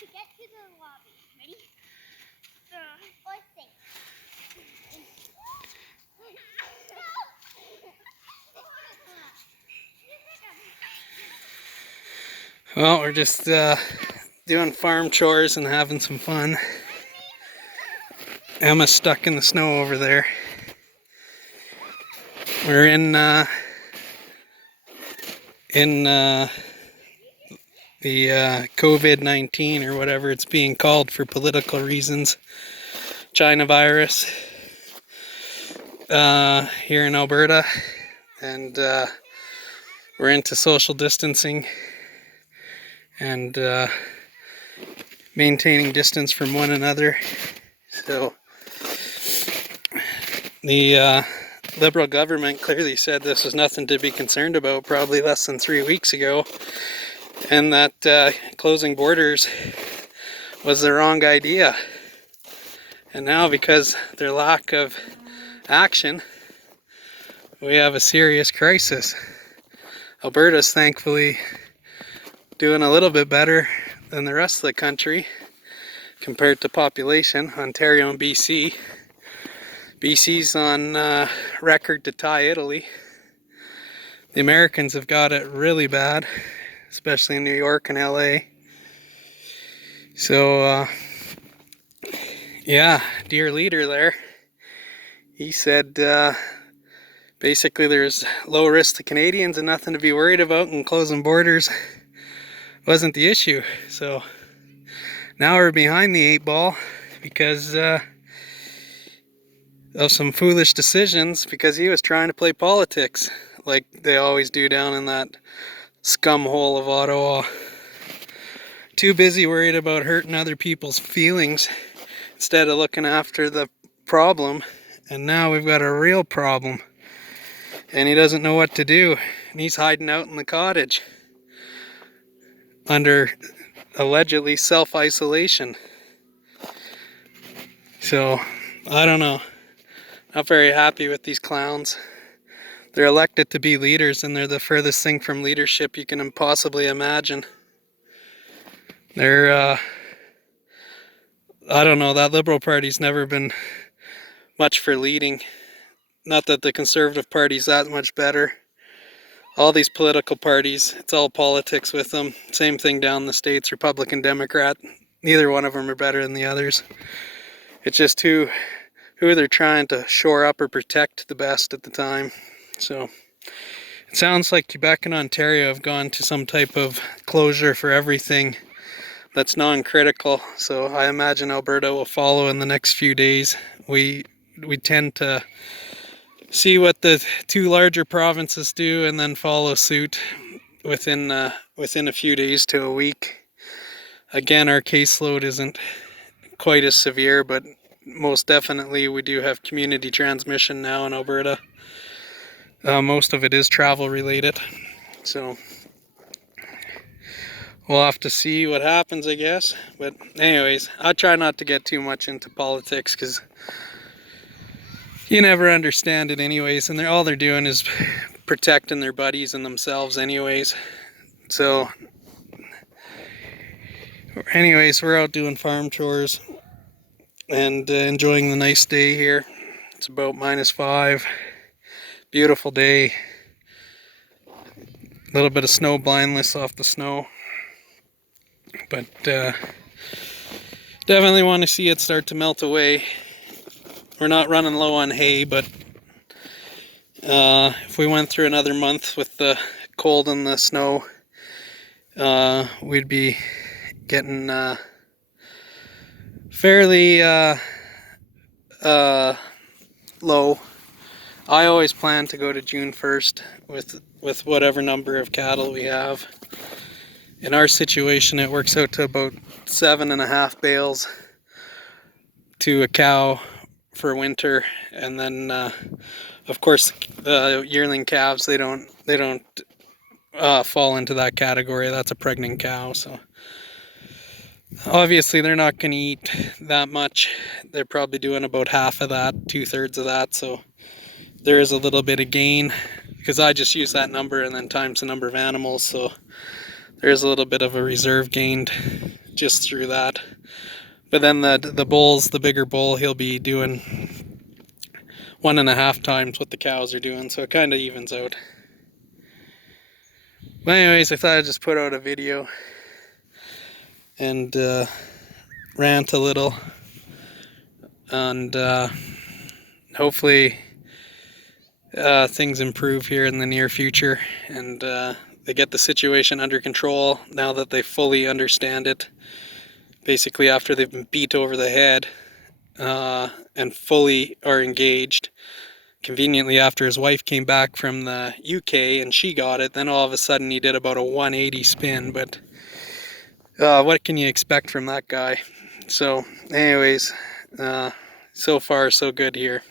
to get to the lobby. Ready? Or think. Well, we're just doing farm chores and having some fun. Emma's stuck in the snow over there. We're in the COVID-19 or whatever it's being called for political reasons. China virus here in Alberta, and we're into social distancing and maintaining distance from one another. So the Liberal government clearly said this was nothing to be concerned about probably less than 3 weeks ago, and that closing borders was the wrong idea. And now, because their lack of action, we have a serious crisis. Alberta's thankfully doing a little bit better than the rest of the country compared to population. Ontario and BC. BC's on record to tie Italy. The Americans have got it really bad, especially in New York and LA. So yeah, dear leader there, he said basically there's low risk to Canadians and nothing to be worried about, and closing borders wasn't the issue. So now we're behind the 8 ball because of some foolish decisions, because he was trying to play politics like they always do down in that scum hole of Ottawa. Too busy worried about hurting other people's feelings instead of looking after the problem. And now we've got a real problem, and he doesn't know what to do, and he's hiding out in the cottage under allegedly self-isolation. So I don't know, not very happy with these clowns. They're elected to be leaders, and they're the furthest thing from leadership you can possibly imagine. They're I don't know, that Liberal Party's never been much for leading. Not that the Conservative Party's that much better. All these political parties, it's all politics with them. Same thing down in the States, Republican, Democrat. Neither one of them are better than the others. It's just who they're trying to shore up or protect the best at the time. So it sounds like Quebec and Ontario have gone to some type of closure for everything that's non-critical. So I imagine Alberta will follow in the next few days. We tend to see what the 2 larger provinces do and then follow suit within a few days to a week. Again, our caseload isn't quite as severe, but most definitely we do have community transmission now in Alberta. Most of it is travel related, so we'll have to see what happens, I guess. But anyways, I try not to get too much into politics because you never understand it anyways, and all they're doing is protecting their buddies and themselves anyways. So anyways, we're out doing farm chores and enjoying the nice day here. It's about -5. Beautiful day. A little bit of snow blindness off the snow, but definitely want to see it start to melt away. We're not running low on hay, but if we went through another month with the cold and the snow, we'd be getting fairly low. I always plan to go to June 1st with whatever number of cattle we have. In our situation, it works out to about 7.5 bales to a cow for winter, and then of course the yearling calves, they don't fall into that category. That's a pregnant cow, so obviously they're not going to eat that much. They're probably doing about half of that, 2/3 of that, so there is a little bit of gain because I just use that number and then times the number of animals, so there's a little bit of a reserve gained just through that. But then the bulls, the bigger bull, he'll be doing 1.5 times what the cows are doing, so it kind of evens out. But anyways, I thought I'd just put out a video and rant a little, and hopefully things improve here in the near future, and they get the situation under control now that they fully understand it. Basically, after they've been beat over the head and fully are engaged. Conveniently, after his wife came back from the UK and she got it, then all of a sudden he did about a 180 spin. But what can you expect from that guy? So anyways, so far so good here.